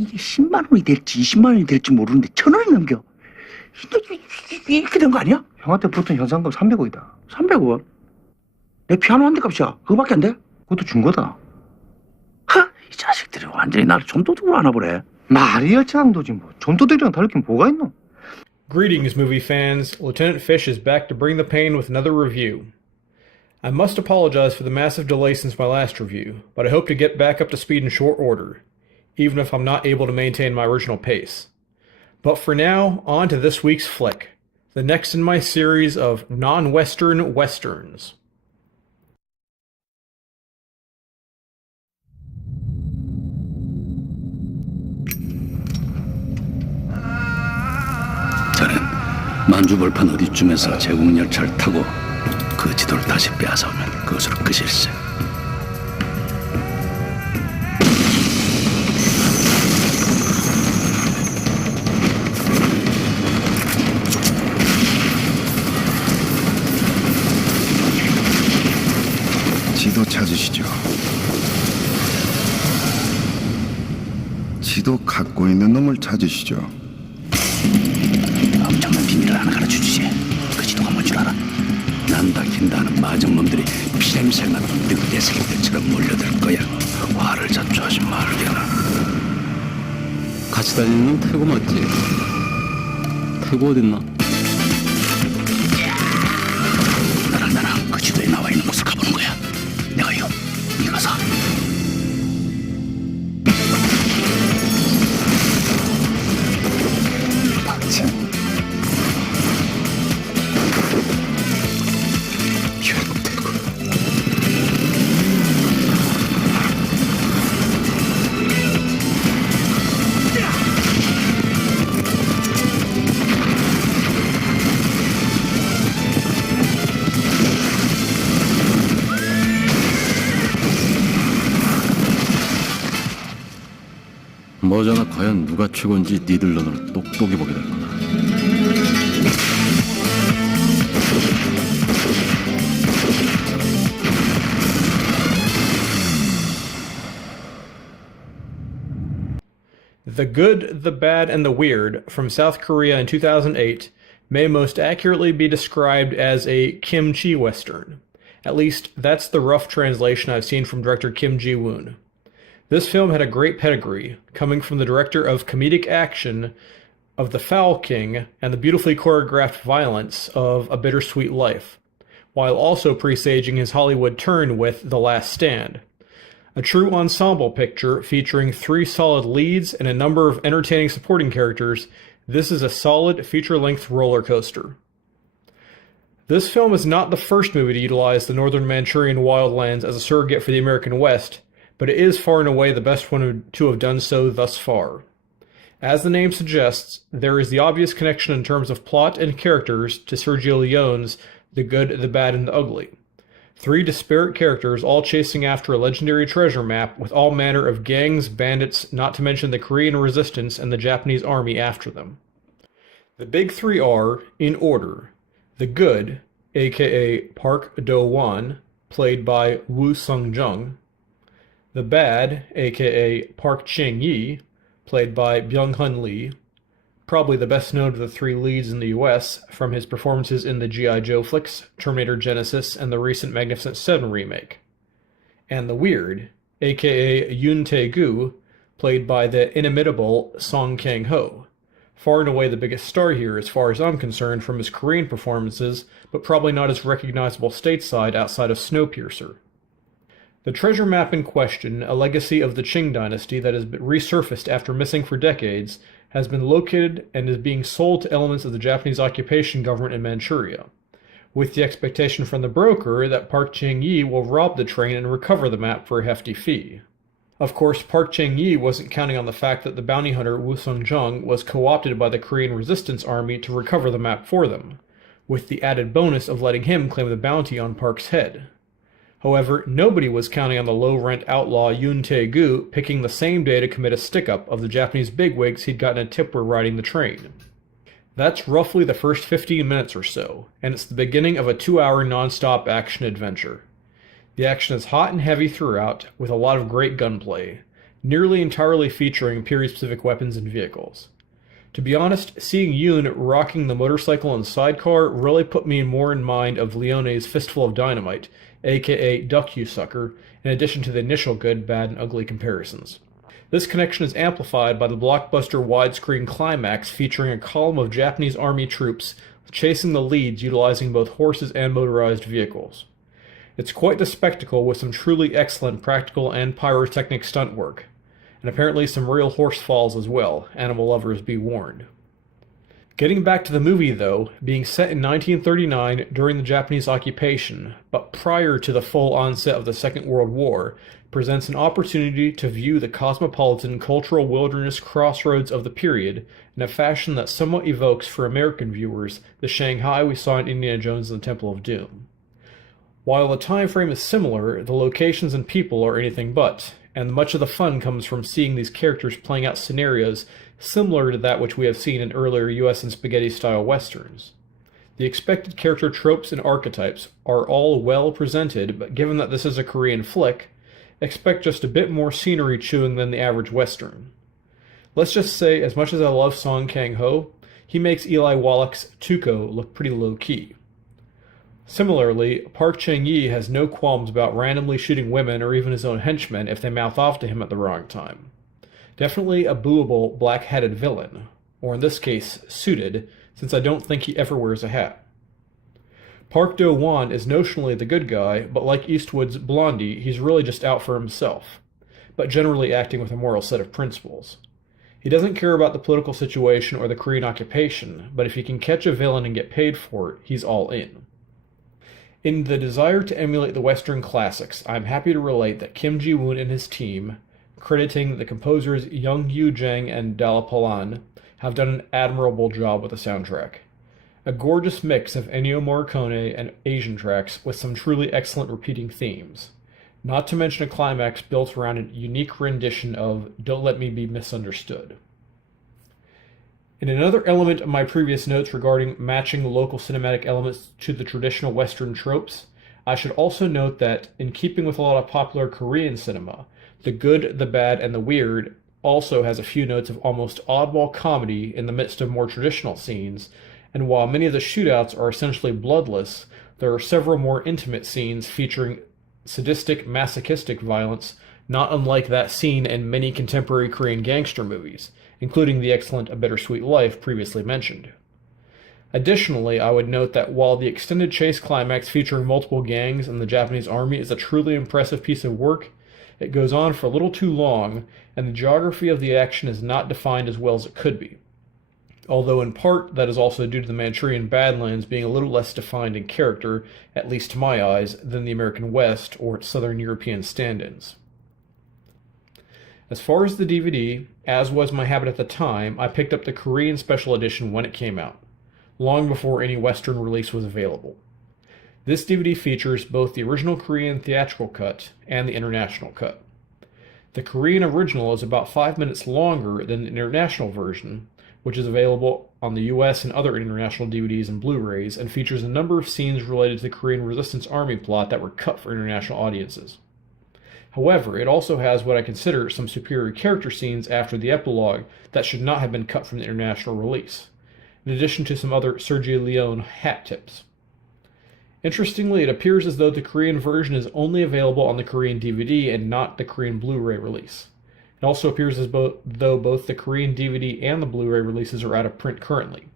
이게 10만 원이 될지 20만 원이 될지 모르는데 1,000원이 넘겨. 이렇게 된 거 아니야? 형한테 붙은 현상금 300억이다. 300원? 내 피아노 한 대 값이야. 그거밖에 안 돼? 그것도 준 거다. 하! 이 자식들이 완전히 나를 좀도둑으로 하나 보래. 말이 열차강도지 뭐. 좀도들이랑 다를 게 뭐가 있노? Greetings, movie fans. Lieutenant Fish is back to bring the pain with another review. I must apologize for the massive delay since my last review, but I hope to get back up to speed in short order, even if I'm not able to maintain my original pace. But for now, on to this week's flick, the next in my series of non-Western westerns. 저는 만주벌판 어디쯤에서 제국열차를 타고 그 지도를 다시 빼앗아오면 그것으로 끝일세. 지도 찾으시죠. 지도 갖고 있는 놈을 찾으시죠. 엄청난 비밀을 하나 가르쳐주지. 그 지도가 뭔 줄 알아? 난다 긴다는 마정놈들이 피냄새만 늑대 새끼들처럼 몰려들 거야. 화를 자초하지 말게나. 같이 다니는 태고 맞지? 태고 어딨나? 나랑 그 지도에 나와 있는 곳을 가보는 거야. 내가 네가 사. 박찬. 뭐잖아. 과연 누가 최고인지 니들 눈으로 똑똑히 보게 될 거다. The Good, the Bad, and the Weird from South Korea in 2008 may most accurately be described as a Kimchi Western. At least, that's the rough translation I've seen from director Kim Jee-woon. This film had a great pedigree, coming from the director of comedic action of The Foul King and the beautifully choreographed violence of A Bittersweet Life, while also presaging his Hollywood turn with The Last Stand. A true ensemble picture featuring 3 solid leads and a number of entertaining supporting characters, this is a solid feature-length roller coaster. This film is not the first movie to utilize the northern Manchurian wildlands as a surrogate for the American West, but it is far and away the best one to have done so thus far. As the name suggests, there is the obvious connection in terms of plot and characters to Sergio Leone's The Good, the Bad, and the Ugly. 3 disparate characters all chasing after a legendary treasure map with all manner of gangs, bandits, not to mention the Korean resistance and the Japanese army after them. The big 3 are, in order, The Good, aka Park Do-won, played by Woo-sung Jung; The Bad, aka Park Chang-yi, played by Byung-Hun Lee, probably the best known of the 3 leads in the US from his performances in the G.I. Joe flicks, Terminator Genesis, and the recent Magnificent Seven remake; and The Weird, aka Yoon Tae-gu, played by the inimitable Song Kang-ho. Far and away the biggest star here as far as I'm concerned from his Korean performances, but probably not as recognizable stateside outside of Snowpiercer. The treasure map in question, a legacy of the Qing dynasty that has been resurfaced after missing for decades, has been located and is being sold to elements of the Japanese occupation government in Manchuria, with the expectation from the broker that Park Chang-yi will rob the train and recover the map for a hefty fee. Of course, Park Chang-yi wasn't counting on the fact that the bounty hunter Woo-sung Jung was co-opted by the Korean resistance army to recover the map for them, with the added bonus of letting him claim the bounty on Park's head. However, nobody was counting on the low-rent outlaw Yoon Tae-gu picking the same day to commit a stick-up of the Japanese bigwigs he'd gotten a tip were riding the train. That's roughly the first 15 minutes or so, and it's the beginning of a 2-hour non-stop action adventure. The action is hot and heavy throughout, with a lot of great gunplay. nearly entirely featuring period-specific weapons and vehicles. To be honest, seeing Yoon rocking the motorcycle and sidecar really put me more in mind of Leone's Fistful of Dynamite, aka Duck You Sucker, in addition to the initial good, bad, and ugly comparisons. This connection is amplified by the blockbuster widescreen climax featuring a column of Japanese army troops chasing the leads utilizing both horses and motorized vehicles. It's quite the spectacle with some truly excellent practical and pyrotechnic stunt work, and apparently some real horse falls as well, animal lovers be warned. Getting back to the movie though, being set in 1939 during the Japanese occupation, but prior to the full onset of the Second World War, presents an opportunity to view the cosmopolitan cultural wilderness crossroads of the period in a fashion that somewhat evokes for American viewers the Shanghai we saw in Indiana Jones and the Temple of Doom. While the time frame is similar, the locations and people are anything but, and much of the fun comes from seeing these characters playing out scenarios similar to that which we have seen in earlier US and spaghetti-style westerns. The expected character tropes and archetypes are all well presented, but given that this is a Korean flick, expect just a bit more scenery chewing than the average western. Let's just say, as much as I love Song Kang-ho, he makes Eli Wallach's Tuco look pretty low-key. Similarly, Park Chang-yi has no qualms about randomly shooting women or even his own henchmen if they mouth off to him at the wrong time. Definitely a booable black-hatted villain, or in this case, suited, since I don't think he ever wears a hat. Park Do-won is notionally the good guy, but like Eastwood's Blondie, he's really just out for himself, but generally acting with a moral set of principles. He doesn't care about the political situation or the Korean occupation, but if he can catch a villain and get paid for it, he's all in. In the desire to emulate the Western classics, I'm happy to relate that Kim Jee-woon and his team, crediting the composers Young-Yu Jang and Dalla Palan, have done an admirable job with the soundtrack. A gorgeous mix of Ennio Morricone and Asian tracks with some truly excellent repeating themes, not to mention a climax built around a unique rendition of Don't Let Me Be Misunderstood. In another element of my previous notes regarding matching local cinematic elements to the traditional Western tropes, I should also note that, in keeping with a lot of popular Korean cinema, the good, the bad, and the weird also has a few notes of almost oddball comedy in the midst of more traditional scenes, and while many of the shootouts are essentially bloodless, there are several more intimate scenes featuring sadistic, masochistic violence, not unlike that seen in many contemporary Korean gangster movies, including the excellent A Bittersweet Life previously mentioned. Additionally, I would note that while the extended chase climax featuring multiple gangs and the Japanese army is a truly impressive piece of work, it goes on for a little too long, and the geography of the action is not defined as well as it could be. Although in part that is also due to the Manchurian Badlands being a little less defined in character, at least to my eyes, than the American West or its Southern European stand-ins. As far as the DVD, as was my habit at the time, I picked up the Korean special edition when it came out, long before any Western release was available. This DVD features both the original Korean theatrical cut and the international cut. The Korean original is about 5 minutes longer than the international version, which is available on the US and other international DVDs and Blu-rays, and features a number of scenes related to the Korean Resistance Army plot that were cut for international audiences. However, it also has what I consider some superior character scenes after the epilogue that should not have been cut from the international release, in addition to some other Sergio Leone hat tips. Interestingly, it appears as though the Korean version is only available on the Korean DVD and not the Korean Blu-ray release. It also appears as though both the Korean DVD and the Blu-ray releases are out of print currently.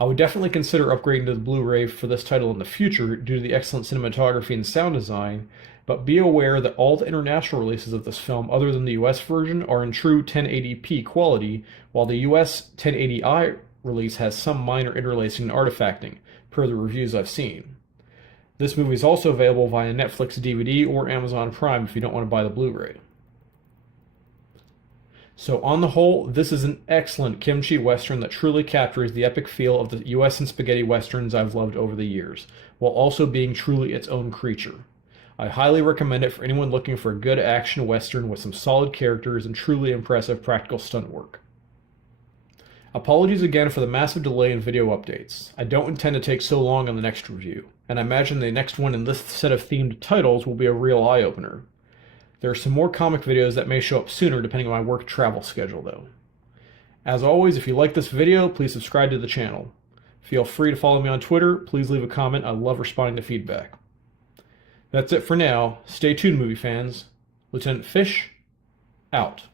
I would definitely consider upgrading to the Blu-ray for this title in the future due to the excellent cinematography and sound design, but be aware that all the international releases of this film other than the US version are in true 1080p quality, while the US 1080i release has some minor interlacing and artifacting, per the reviews I've seen. This movie is also available via Netflix DVD or Amazon Prime if you don't want to buy the Blu-ray. So on the whole, this is an excellent Kimchi Western that truly captures the epic feel of the US and spaghetti Westerns I've loved over the years, while also being truly its own creature. I highly recommend it for anyone looking for a good action Western with some solid characters and truly impressive practical stunt work. Apologies again for the massive delay in video updates. I don't intend to take so long on the next review, and I imagine the next one in this set of themed titles will be a real eye-opener. There are some more comic videos that may show up sooner depending on my work travel schedule, though. As always, if you like this video, please subscribe to the channel. Feel free to follow me on Twitter. Please leave a comment. I love responding to feedback. That's it for now. Stay tuned, movie fans. Lieutenant Fish, out.